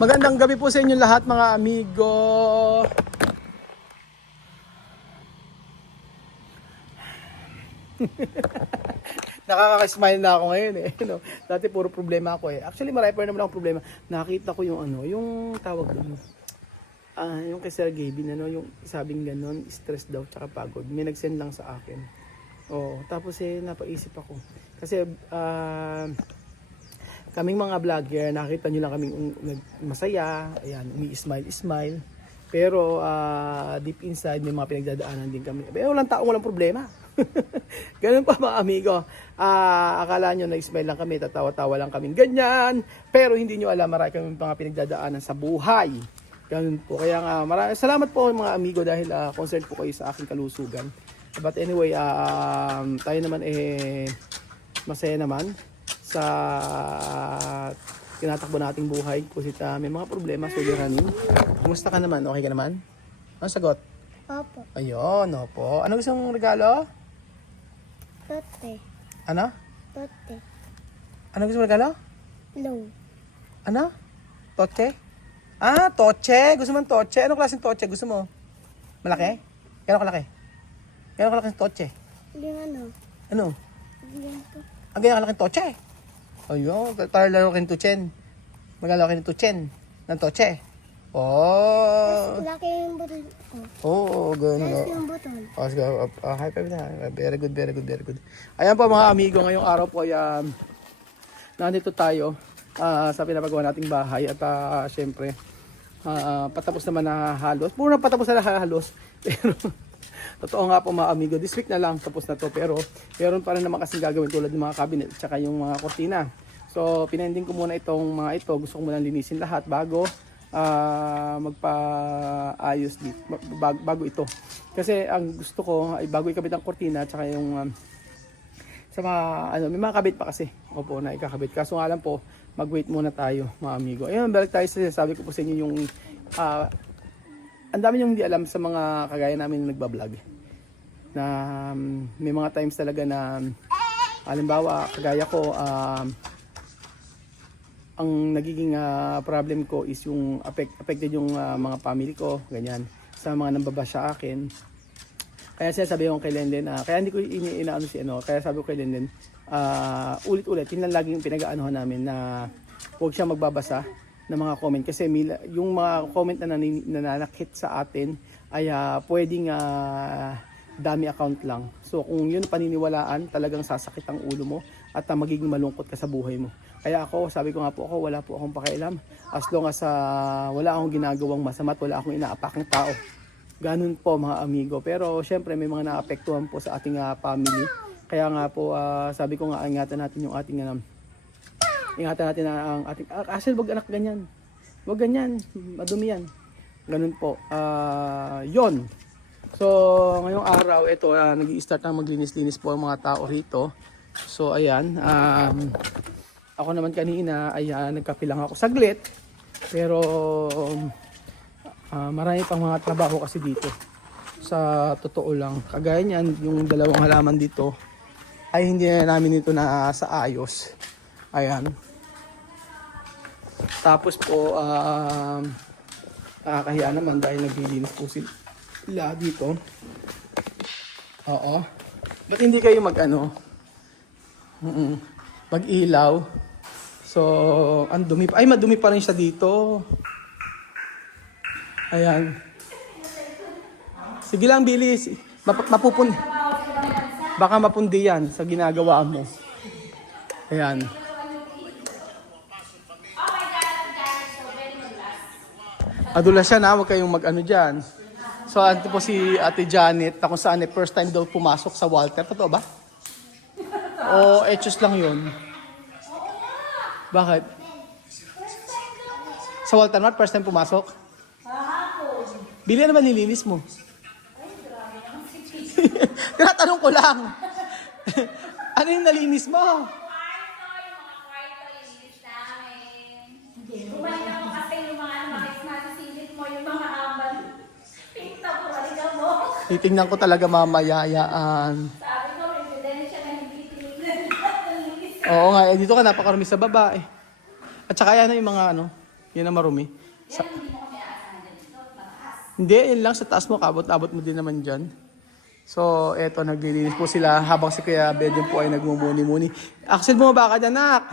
Magandang gabi po sa inyo lahat mga amigo. Nakaka-smile na ako ngayon eh. No? Dati puro problema ako eh. Actually marami pa naman akong problema. Nakita ko yung ano, yung tawag doon. Yung kay Sir Gavin, ano, yung sabing ganon, stress daw tsaka pagod. May nag-send lang sa akin. Oh, tapos eh napaisip ako. Kasi kaming mga vlogger, nakita nyo lang kaming masaya, ayan, umi-smile. Pero deep inside may mga pinagdadaanan din kami. Pero walang taong walang problema. Ganun pa mga amigo. Akala nyo na-smile lang kami, tatawa-tawa lang kaming ganyan. Pero hindi nyo alam, marami kami mga pinagdadaanan sa buhay. Ganun po. Kaya nga, salamat po mga amigo dahil concerned po kayo sa aking kalusugan. But anyway, tayo naman masaya naman sa tinatakbo nating buhay. Kasi may mga problema, suliranin. Kumusta ka naman? Okay ka naman? Ano sagot? Opo. Ayun, opo. Ano gusto mong regalo? Tote. Ano? Tote. Ano gusto mong regalo? Low. Ano? Toche? Toche. Gusto mo ng toche? Anong klaseng toche gusto mo? Malaki? Gano'ng kalaki? Gano'ng kalaki ng toche? Yung ano? Ano? Yung to. Ang ganyan kalaking toche. Ayun, tayo laro kayo ng tuchen. Maglalaro kayo ng tuchen. Ng toche. Oh. Laki yung button ko. Oo, ganun. Laki yung button. Let's go. High five na. Very good, very good, very good. Ayan po mga amigo, ngayong araw po ay nandito tayo sa pinapagawa nating bahay at syempre patapos naman na halos. Puro na patapos na halos. Pero totoo nga po mga amigo, this week na lang tapos na to. Pero meron pa rin naman kasing gagawin tulad ng mga cabinet tsaka yung mga kortina. So pinending ko muna itong mga ito. Gusto ko muna linisin lahat bago magpaayos dito, bago ito. Kasi ang gusto ko ay bago ikabit ang kortina tsaka yung sa mga may mga kabit pa kasi. Opo, na ikakabit. Kaso nga lang po, mag-wait muna tayo mga amigo. Ayun, balik tayo sa sabi ko po sa inyo yung ang dami yung hindi alam sa mga kagaya namin na nagbablog. Na may mga times talaga na halimbawa kagaya ko ang nagiging problem ko is yung affected yung mga family ko, ganyan, sa mga nambaba sa akin. Kaya sinasabi ko kay Lenden, kaya hindi ko inaano si ano, kaya sabi ko kay Lenden, ulit-ulit, yun lang laging pinag-aanohan namin na huwag siya magbabasa ng mga comment. Kasi yung mga comment na nananakit sa atin ay pwedeng dami account lang. So kung yun paniniwalaan, talagang sasakit ang ulo mo at magiging malungkot ka sa buhay mo. Kaya ako, sabi ko nga po ako, wala po akong pakialam. As long as wala akong ginagawang masama at wala akong inaapakang tao. Ganun po mga amigo. Pero syempre may mga naapektuhan po sa ating family. Kaya nga po, sabi ko nga, ingatan natin yung ating ingatan natin ang ating asal, wag anak ganyan. Wag ganyan, madumi yan. Ganun po. Yon. So, ngayong araw, ito, nag-i-start na maglinis-linis po ang mga tao rito. So, ayan. Ako naman kanina, nagkape lang ako saglit. Pero, marami pang mga trabaho kasi dito. Sa totoo lang. Kagaya niyan, yung dalawang halaman dito, ay hindi na namin ito na sa ayos. Ayan. Tapos po, nakakahiya naman dahil naglilinis po sila dito. Oo. Ba't hindi kayo mag-ilaw? So, ang dumi pa. Ay, madumi pa rin siya dito. Ayan. Sige lang, bilis. Baka mapundi yan sa ginagawa mo. Ayan. Adulas siya na, huwag kayong mag-ano dyan. So, ito po si Ate Janet, na kung saan first time daw pumasok sa Walter. Totoo ba? O, etos lang yun. Bakit? Sa Walter Mart, first time pumasok? Bili naman nilinis mo. Tinatanong ko lang. Ano yung nalinis mo? Titingnan ko talaga mamayayaan. Oo nga, dito ka napakarami sa baba eh. At saka yan yung mga Yan ang marumi. Hindi, yun lang sa taas mo, kabot-abot mo din naman dyan. So, eto, naglilinis po sila habang si Kuya Bedyo po ay nagmumuni-muni. Axel, bumaba ka dyan, nak!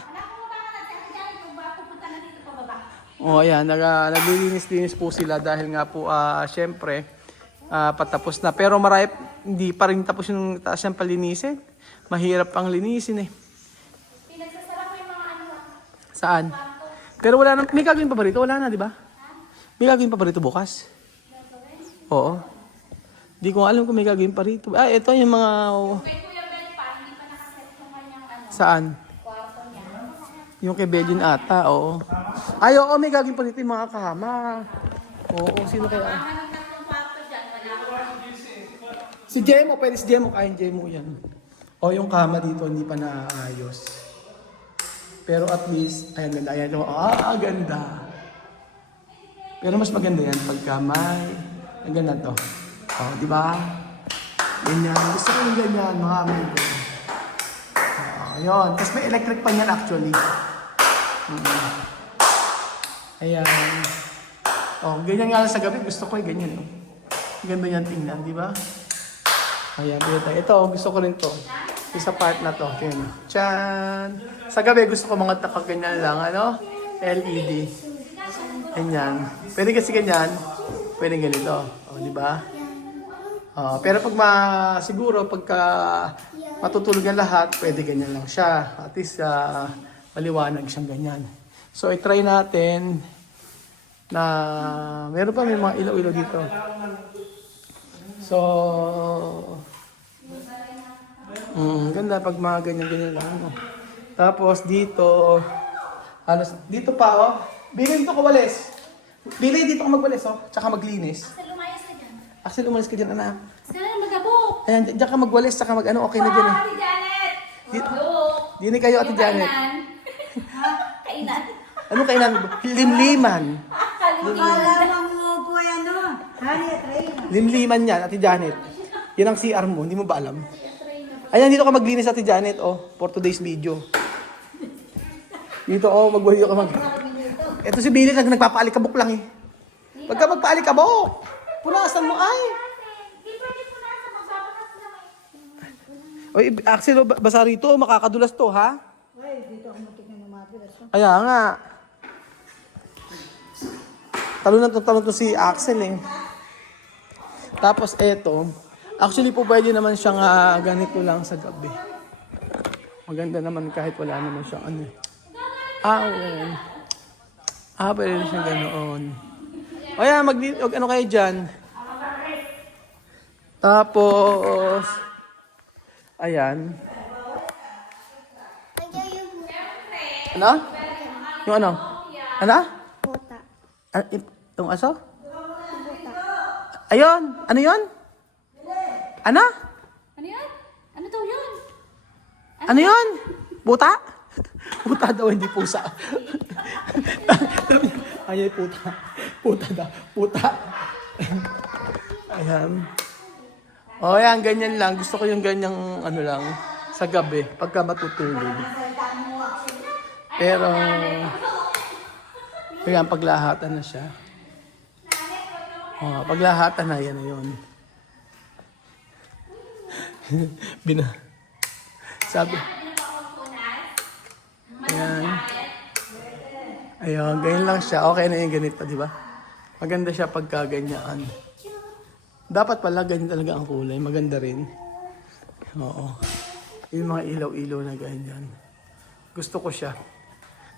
O, ayan, naglilinis-linis po sila dahil nga po, syempre, patapos na. Pero marami, hindi pa rin tapos yung taas yung palinisin. Mahirap pang linisin eh. Pinagsasara ko yung mga ano. Saan? Pero wala na, may gagawin pa ba rito? Wala na, di ba? May gagawin pa ba rito bukas? Oo. Di ko alam kung may gagawin pa rito. Ito yung mga... Kay Kuya Bel pa, hindi pa nakaset yung kanyang ano, Saan? kwarto niya. Yung kay Bedin ata, oo. Ay, oo, may gagawin pa rito yung mga kahama. Oo, sino kaya? Ang tatlong kwarto dyan, wala ko. Si Jemo, pwede si Jemo, kain Jemo yan. O, yung kama dito, hindi pa naayos. Pero at least, ayan, ganda. Ayan, ganda. Pero mas maganda yan pagka may... Ang ganda to. O, di ba? Ganyan. Gusto ko yung ganyan, mga amigo. Ayun. Tapos may electric pan yan actually. Ayan. O, ganyan nga lang sa gabi. Gusto ko yung ganyan. No? Ganda yan tingnan, di ba? Ayan, ito, gusto ko rin to. Isa part na to. Ayan. Tchan! Sa gabi, gusto ko mga nakaganyan lang, ano? LED. Ganyan. Pwede kasi ganyan. Pwede ganito. O, di ba? Pero pag siguro, pagka matutulog ang lahat, pwede ganyan lang siya. At least, maliwanag siyang ganyan. So, i-try natin na meron pa may mga ilaw-ilaw dito. So, ganda pag mga ganyan-ganyan lang. No? Tapos dito, halos, dito pa oh. Bilay dito ko walis. Bilay dito ko magwalis oh. Tsaka maglinis. Axel, lumayas ka dyan. Axel, umalis ka dyan anak. Axel, magabok. Ayan, dyan ka magwalis, tsaka mag-ano, okay na dyan eh. Ate Janet! Di- Look! Dini kayo, Ate Yung Janet. kainan. Kainan. Ano kainan? Limliman. Kalimutan. Limliman yan, Ate Janet. Yan ang CR mo, hindi mo ba alam? Ayan, dito ka maglinis, Ate Janet, oh, for today's video. Dito, oh, magwayo ka mag... Ito si Billy, nagpapaalikabok lang eh. Pagka magpaalikabok, punasan mo ay. Di pwede po nasa magbabakas lang eh. Oy, Axel, basa rito, makakadulas to, ha? Kaya nga. Talon to si Axel eh. Tapos eto, actually po pwede naman siyang ganito lang sa gabi. Maganda naman kahit wala naman siyang ano eh. Ayan. Pwede rin siyang ganoon. O yan, ano kayo dyan? Tapos, ayan. Ano? Yung ano? Ano? Puta. Yung aso? Ayun! Ano yun? Ano? Ano yun? Ano daw yun? Ano yun? Buta? Puta daw, hindi pusa. Ay, puta. Puta daw. Puta. Ayan. O, ayan, ganyan lang. Gusto ko yung ganyang, ano lang, sa gabi, pagka matutulog. Pero, ayan, paglahatan na siya. O, paglahatan na, yan na yun. Sabi. Ayan. Ayun, ganyan lang siya. Okay na yung ganito, di ba? Maganda siya pagka ganyan. Dapat pala ganyan talaga ang kulay. Maganda rin. Oo. Yung mga ilaw-ilaw na ganyan. Gusto ko siya.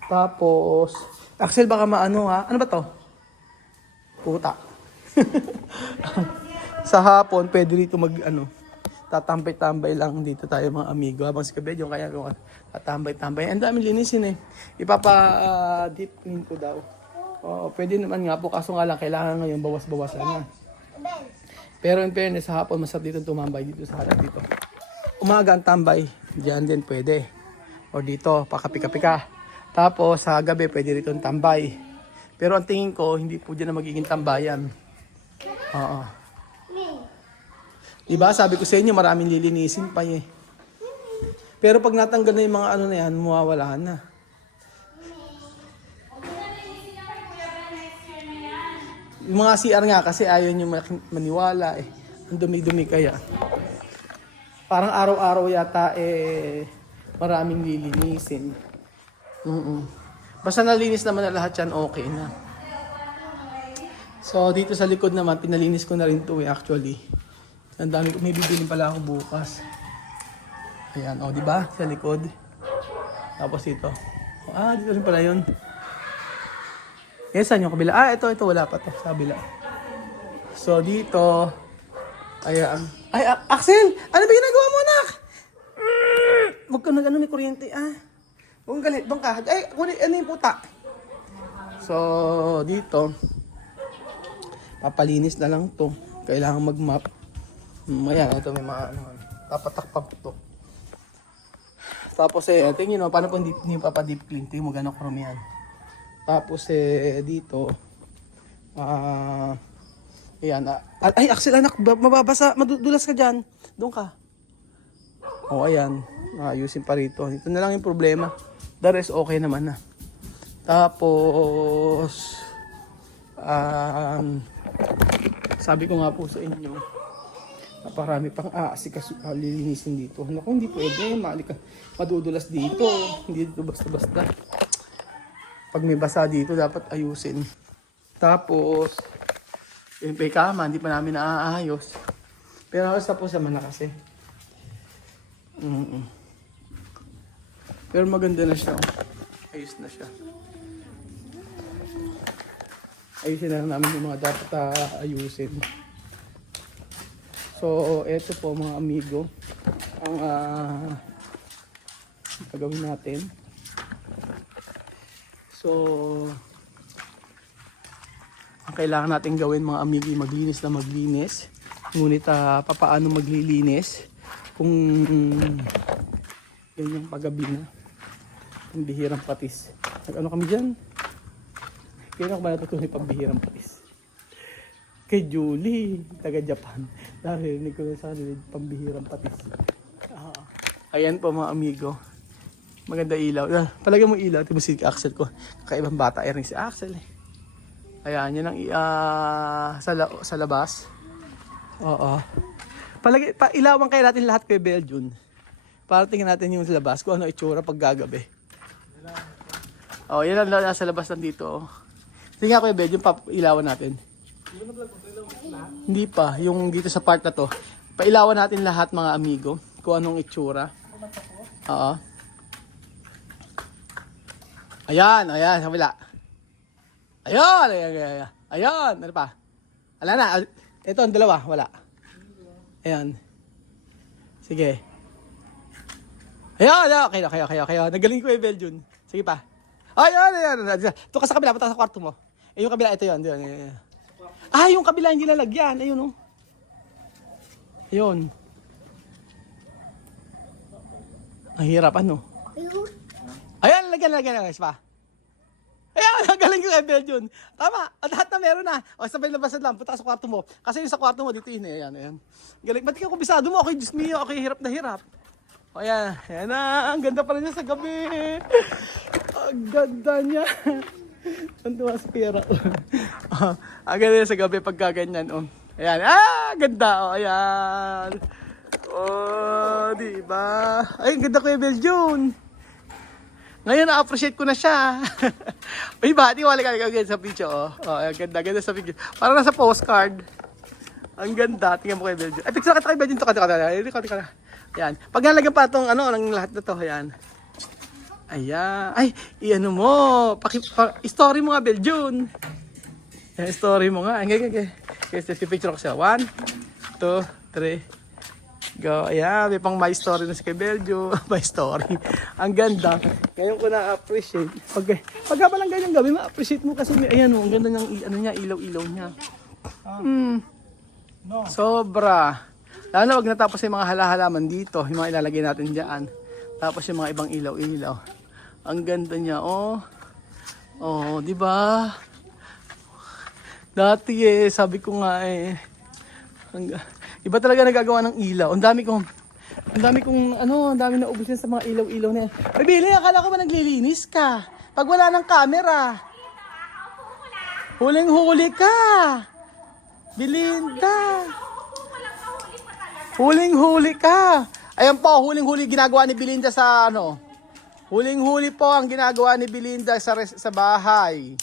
Tapos, Axel, baka maano ha? Ano ba to? Puta. Sa hapon, pwede rito tatambay-tambay lang dito tayo mga amigo. Habang si Kabed, yung kaya tatambay-tambay. Ang daming linisin eh. Ipapa-deep clean ko daw. Pwede naman nga po. Kaso nga lang, kailangan ngayon bawas-bawasan na. Pero in fairness, sa hapon, masarap dito tumambay dito sa harap dito. Umaga ang tambay. Diyan din pwede. O dito, pakapi-kapi ka. Tapos sa gabi, pwede rito ang tambay. Pero ang tingin ko, hindi po dyan na magiging tambayan. Oo. Diba, sabi ko sa inyo, maraming lilinisin pa eh. Pero pag natanggal na yung mga ano na yan, mawawala na. Yung mga CR nga kasi ayaw nyo maniwala eh. Ang dumi-dumi kaya. Parang araw-araw yata maraming lilinisin. Basta nalinis naman na lahat yan, okay na. So dito sa likod naman, pinalinis ko na rin to actually. Ang dami ko, may bibilin pala ako bukas. Ayan, di ba? Sa likod. Tapos dito. Dito rin pala yun. Saan yung kabila? Ito, wala pa to. Sa kabila. So, dito. Ayan. Ay, Axel! Ano ba ginagawa mo, anak? Huwag ka may kuryente, Huwag galit. Doon ka. Ano yung puta? So, dito. Papalinis na lang to. Kailangan mag-map. Ayan, ito may mga tapatakpan ko to. Tapos tingin mo, paano po hindi papa-deep clean? Tingin mo gano'ng chrome yan. Tapos dito, ayan. Ay, Axel, anak, mababasa, madudulas ka dyan. Doon ka. Ayan. Ayusin pa rito. Ito na lang yung problema. The rest, okay naman na. Tapos, sabi ko nga po sa inyo, naparami pang lilinisin dito. Naku, hindi pwede. Madudulas dito. Hindi dito basta-basta. Pag may basa dito, dapat ayusin. Tapos, yung kama, hindi pa namin naaayos. Pero halos tapos naman na kasi. Pero maganda na siya. Ayos na siya. Ayusin na lang namin yung mga dapat ayusin. So, eto po mga amigo, ang gagawin natin. So, ang kailangan natin gawin mga amigo, maglinis na maglinis. Ngunit papaano maglilinis kung ganyang paggabi na. Pambihirang patis. Ano kami dyan? Kailan ko ba natutunan yung pambihirang patis? Kay Julie, taga Japan. Narinig ko na sa kanila, pambihirang patis. Ayan po mga amigo. Maganda ilaw. Palagay mo ilaw. Ito mo si Axel ko. Kakaibang bata rin si Axel. Ayan, yan ang sa labas. Oo. Ilawan kayo natin lahat kay Belgium. Para tingnan natin yung labas kung ano itsura pag gagabi. Yan ang nasa labas nandito. Tingnan ko yung Belgium, ilawan natin. Hindi pa, yung dito sa part na to. Pailawan natin lahat mga amigo kung anong itsura. Oo. Ayan, kabila. Ayan, ano pa? Wala na, ito ang dalawa, wala. Ayan. Sige. Ayan, okay. Nagaling ko yung Belgium. Sige pa. Ayan. Ito ka sa kabila, punta sa kwarto mo. Yung kabila, ito yun. Yung kabila hindi lalagyan. Ayun, Ayun. Ang hirap, ano? Ayan, lagyan. Pa. Ayan, galing ko kay Belgium. Tama, lahat na meron na. Sabay labasan lang, punta ka sa kwarto mo. Kasi yung sa kwarto mo, dito yun. Ayan. Galing, ba't ka kubisado mo? Okay, Diyos mio, okay, hirap na hirap. Ayan na, ang ganda pala niya sa gabi. Ang ganda niya. Ang tuwa sa pera. Ang ganda niya sa gabi pagka ganyan. Ayan, ganda. Ayan. Diba? Ay, ang ganda ko yung Belgium. Ngayon, na-appreciate ko na siya. Uy, bati, wala ka sa picture. Ang ganda sa picture. Parang nasa postcard. Ang ganda. Tingnan mo kay Belgium. Ay, picture ka kay Belgium. Tika. Ayan. Pag nalagyan pa itong ng lahat na to, ayan. Ayan. Ay, i-ano mo. Story mo nga, Belgium. Ayan, story mo nga. Okay. Kasi picture ko siya. 1, 2, 3. Go. Ayan, may pang my story na si kay Belgium. My story. Ang ganda. Ngayon ko na-appreciate. Pag habang lang ganyan gawin, ma-appreciate mo kasi ayan, ang ganda ng ilaw-ilaw niya. Sobra. Lalo na wag natapos yung mga halaman dito, yung mga ilalagay natin dyan. Tapos yung mga ibang ilaw-ilaw. Ang ganda niya, di ba? Dati sabi ko nga iba talaga nagagawa ng ilaw. Ang dami kong naubos sa mga ilaw-ilaw na yan. Ay, Billy, akala ko ba naglilinis ka? Pag wala ng camera. Huling-huli ka! Belinda! Huling-huli ka! Ayan po, huling-huli ginagawa ni Belinda sa ano. Huling-huli po ang ginagawa ni Belinda sa bahay.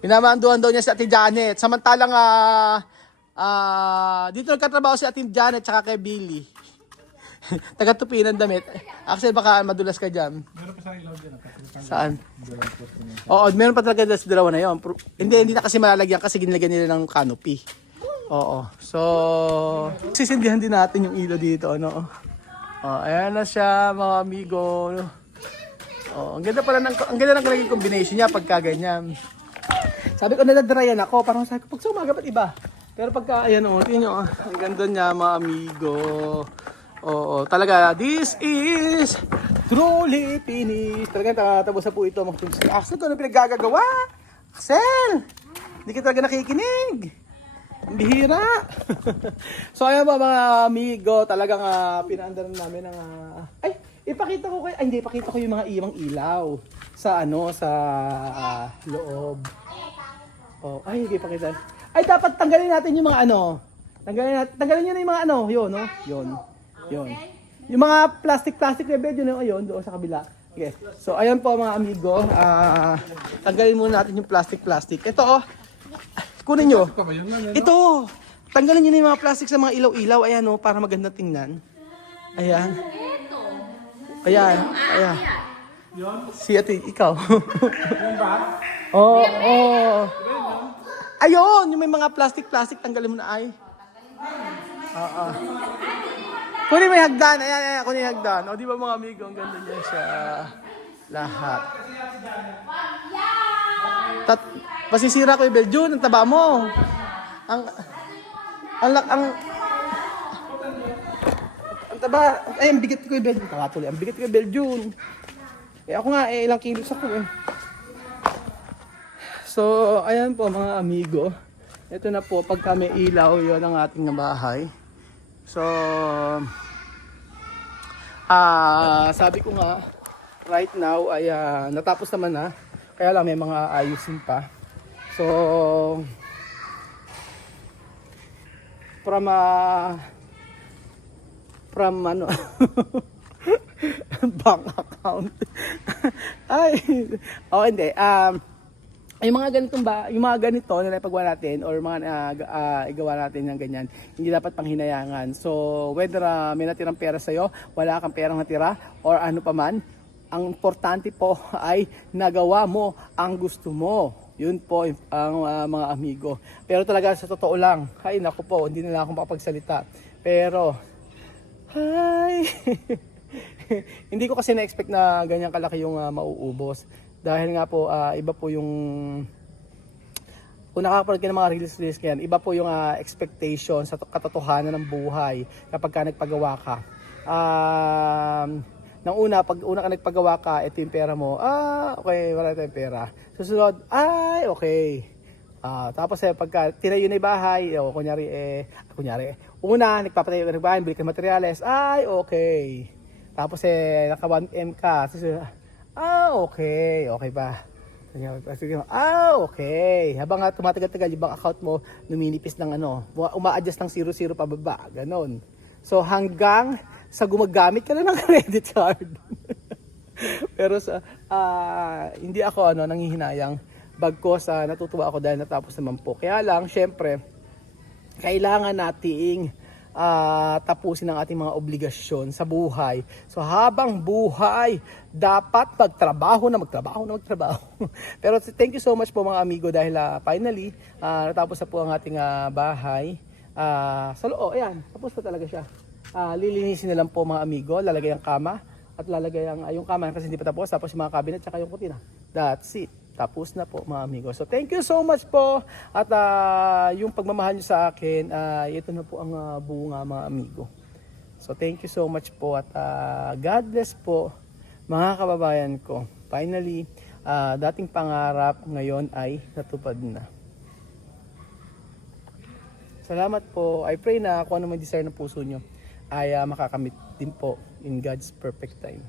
Pinamanduhan daw niya si Ate Janet. Samantalang dito nagkatrabaho si Ate Janet tsaka kay Billy. Taga-tupi ng damit. Axel, baka madulas ka dyan. Meron pa sa ilaw dyan. Saan? Oo, meron pa talaga sa dalawa na yun. Hindi na kasi malalagyan kasi ginilagyan nila ng canopy. Oo. So, sisindihan din natin yung ilaw dito. Ano? Oh, ayan na siya mga amigo. Oh, ang ganda pala ang ganda ng naging combination niya pagka ganyan. Sabi ko nadadryan ako. Parang sabi ko, pag sa umaga ba't iba? Pero pagka, ayan o, tingin nyo, ang ganda niya mga amigo. Oo, talaga, this is truly finished. Talaga, tapos na po ito. Axel, ito na pinaggagawa. Axel, hindi ka talaga nakikinig. Ang bihira. So, ayan po mga amigo, talagang pinaandaran namin ng... ay, ipakita ko kayo. Ay, hindi, ipakita ko yung mga ibang ilaw. Sa ano, sa loob. Oh, ay, hindi ipakita. Ay, dapat tanggalin natin yung mga ano. Tanggalin nyo na yung mga ano. Yun, no? Yun. Yung mga plastic na bed, yun, ayun, doon sa kabila. Okay. So, ayan po mga amigo. Tanggalin muna natin yung plastic. Ito, oh. Kunin nyo. Ito. Tanggalin nyo na yung mga plastic sa mga ilaw-ilaw. Ayan, oh, para maganda tingnan. Ayan. Ayan. Si ate, ikaw. Oo. Ayun, yung may mga plastic, tanggalin mo na ay. Oo. Kunin mo yung hagdan. Ayan, kunin yung hagdan. O, di ba mga amigo, ang ganda niya siya. Lahat. Masisira ko yung Beljun, ang taba mo. Ang taba. Ay, ang bigat ko yung Beljun. Ang bigat ko yung Beljun. Eh, ako nga, ilang kilos ako eh. So, ayan po mga amigo. Ito na po, pagka may ilaw, yun ang ating bahay. So, sabi ko nga, right now ay natapos naman na. Kaya lang may mga ayusin pa. So, from ano, bank account. Ay, oh hindi. Yung mga ganitong yung mga ganito na ipagawa natin or mga igawa natin ng ganyan, hindi dapat panghinayangan. So, whether may natirang pera sa'yo, wala kang perang natira, or ano pa man, ang importante po ay nagawa mo ang gusto mo. Yun po ang mga amigo. Pero talaga sa totoo lang, ay naku po, hindi na ako makapagsalita. Pero, ay, hindi ko kasi na-expect na ganyan kalaki yung mauubos. Dahil nga po, iba po yung, kung nakakapanood ka ng mga reels yan, iba po yung expectation sa katotohanan ng buhay kapag ka nagpagawa ka. Nang una, pag una ka nagpagawa ka, ito yung pera mo, okay, wala tayong pera. Susunod, ay, okay. Tapos pagka tinayo na yung bahay, kunyari, una, nagpapatayo ka ng bahay, bili ka ng materyales, ay, okay. Tapos naka 1M ka, susunod, okay ba? Okay. Habang tumatagal-tagal yung bank account mo, numinipis ng uma-adjust ng 0-0 pababa, ganon. So hanggang sa gumagamit ka na ng credit card. Pero hindi ako nanghihinayang, bagkos natutuwa ako dahil natapos naman po. Kaya lang, syempre, kailangan nating tapusin ang ating mga obligasyon sa buhay. So habang buhay, dapat magtrabaho. Pero thank you so much po mga amigo dahil finally, natapos na po ang ating bahay. Ayan, tapos na talaga siya. Lilinisin na lang po mga amigo, lalagay ang kama at lalagay yung kama kasi hindi pa tapos, tapos yung mga cabinet at yung kutina. That's it. Tapos na po mga amigo. So thank you so much po. At yung pagmamahal nyo sa akin, ito na po ang bunga mga amigo. So thank you so much po. At God bless po mga kababayan ko. Finally, dating pangarap ngayon ay natupad na. Salamat po. I pray na kung ano man desire ng puso nyo ay makakamit din po in God's perfect time.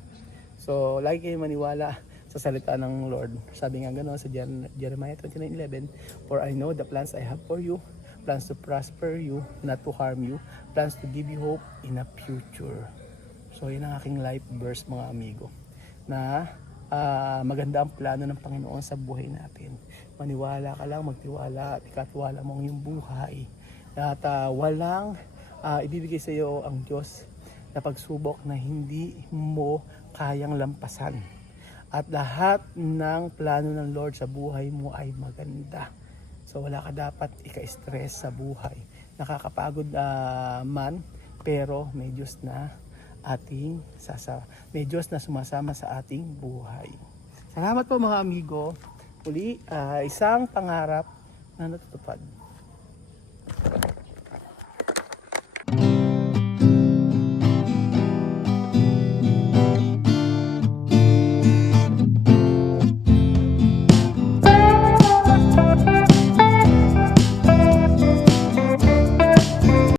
So lagi kayong maniwala sa salita ng Lord. Sabi nga gano'n sa Jeremiah 29:11, "For I know the plans I have for you, plans to prosper you, not to harm you, plans to give you hope in a future." So yun ang aking life verse mga amigo, na maganda ang plano ng Panginoon sa buhay natin. Maniwala ka lang, magtiwala at ikatiwala mo ang iyong buhay. At walang ibibigay sa iyo ang Diyos na pagsubok na hindi mo kayang lampasan. At lahat ng plano ng Lord sa buhay mo ay maganda. So wala ka dapat ika-stress sa buhay. Nakakapagod man, pero may Diyos na may Diyos na sumasama sa ating buhay. Salamat po mga amigo. Uli, isang pangarap na natutupad.